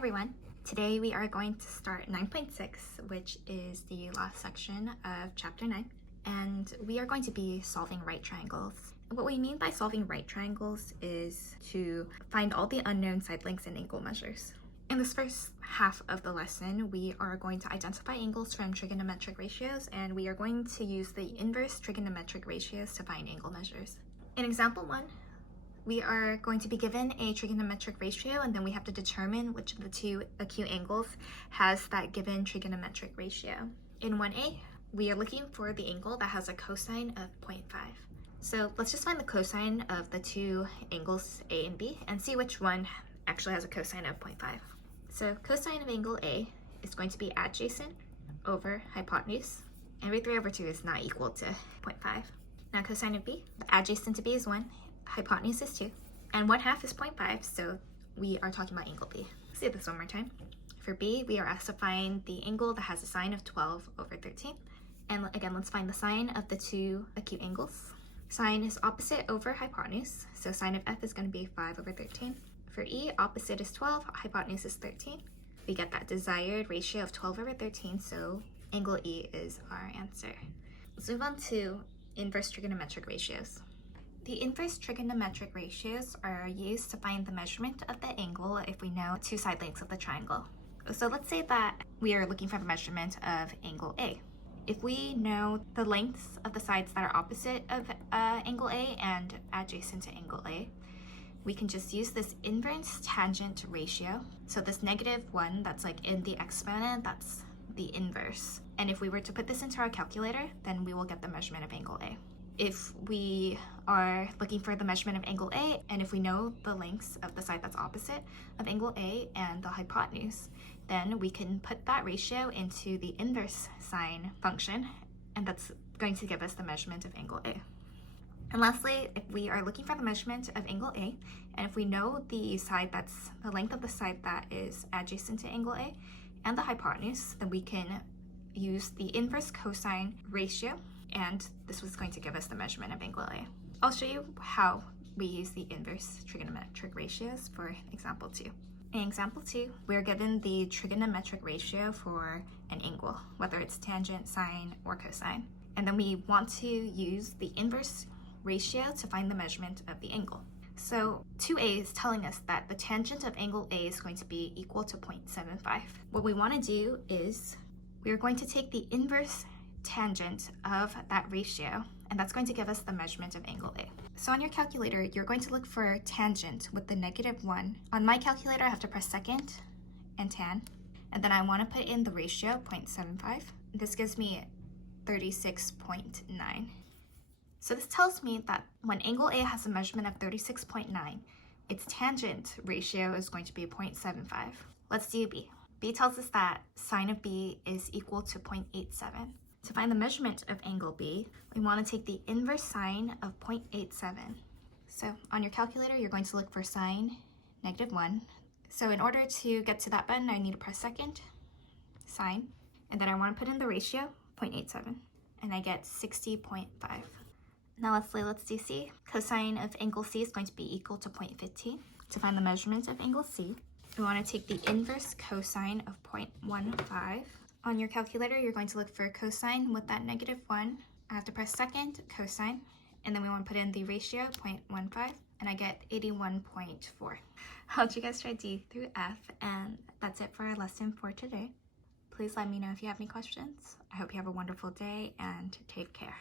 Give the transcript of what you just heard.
everyone. Today we are going to start 9.6, which is the last section of chapter 9, and we are going to be solving right triangles. What we mean by solving right triangles is to find all the unknown side lengths and angle measures. In this first half of the lesson, we are going to identify angles from trigonometric ratios, and we are going to use the inverse trigonometric ratios to find angle measures. In example 1, we are going to be given a trigonometric ratio, and then we have to determine which of the two acute angles has that given trigonometric ratio. In 1a, we are looking for the angle that has a cosine of 0.5. So let's just find the cosine of the two angles A and B and see which one actually has a cosine of 0.5. So cosine of angle A is going to be adjacent over hypotenuse, and root 3 over 2 is not equal to 0.5. Now cosine of B, the adjacent to B is 1, hypotenuse is 2, and 1/2 is 0.5, so we are talking about angle B. Let's do this one more time. For B, we are asked to find the angle that has a sine of 12 over 13. And again, let's find the sine of the two acute angles. Sine is opposite over hypotenuse, so sine of F is going to be 5 over 13. For E, opposite is 12, hypotenuse is 13. We get that desired ratio of 12 over 13, so angle E is our answer. Let's move on to inverse trigonometric ratios. The inverse trigonometric ratios are used to find the measurement of the angle if we know two side lengths of the triangle. So let's say that we are looking for the measurement of angle A. If we know the lengths of the sides that are opposite of angle A and adjacent to angle A, we can just use this inverse tangent ratio. So this -1 that's like in the exponent, that's the inverse. And if we were to put this into our calculator, then we will get the measurement of angle A. If we are looking for the measurement of angle A, and if we know the lengths of the side that's opposite of angle A and the hypotenuse, then we can put that ratio into the inverse sine function, and that's going to give us the measurement of angle A. And lastly, if we are looking for the measurement of angle A, and if we know the side that's the length of the side that is adjacent to angle A and the hypotenuse, then we can use the inverse cosine ratio, and this was going to give us the measurement of angle A. I'll show you how we use the inverse trigonometric ratios for example 2. In example 2, we're given the trigonometric ratio for an angle, whether it's tangent, sine, or cosine. And then we want to use the inverse ratio to find the measurement of the angle. So 2a is telling us that the tangent of angle A is going to be equal to 0.75. What we want to do is we are going to take the inverse tangent of that ratio, and that's going to give us the measurement of angle A. So on your calculator, you're going to look for tangent with the -1. On my calculator, I have to press second and tan, and then I want to put in the ratio 0.75. This gives me 36.9. So this tells me that when angle A has a measurement of 36.9, its tangent ratio is going to be 0.75. Let's do B. B tells us that sine of B is equal to 0.87. To find the measurement of angle B, we want to take the inverse sine of 0.87. So on your calculator, you're going to look for sine -1. So in order to get to that button, I need to press second, sine, and then I want to put in the ratio, 0.87, and I get 60.5. Now let's do C. Cosine of angle C is going to be equal to 0.15. To find the measurement of angle C, we want to take the inverse cosine of 0.15. On your calculator, you're going to look for cosine with that -1. I have to press second, cosine, and then we want to put in the ratio, 0.15, and I get 81.4. I hope you guys tried D through F, and that's it for our lesson for today. Please let me know if you have any questions. I hope you have a wonderful day, and take care.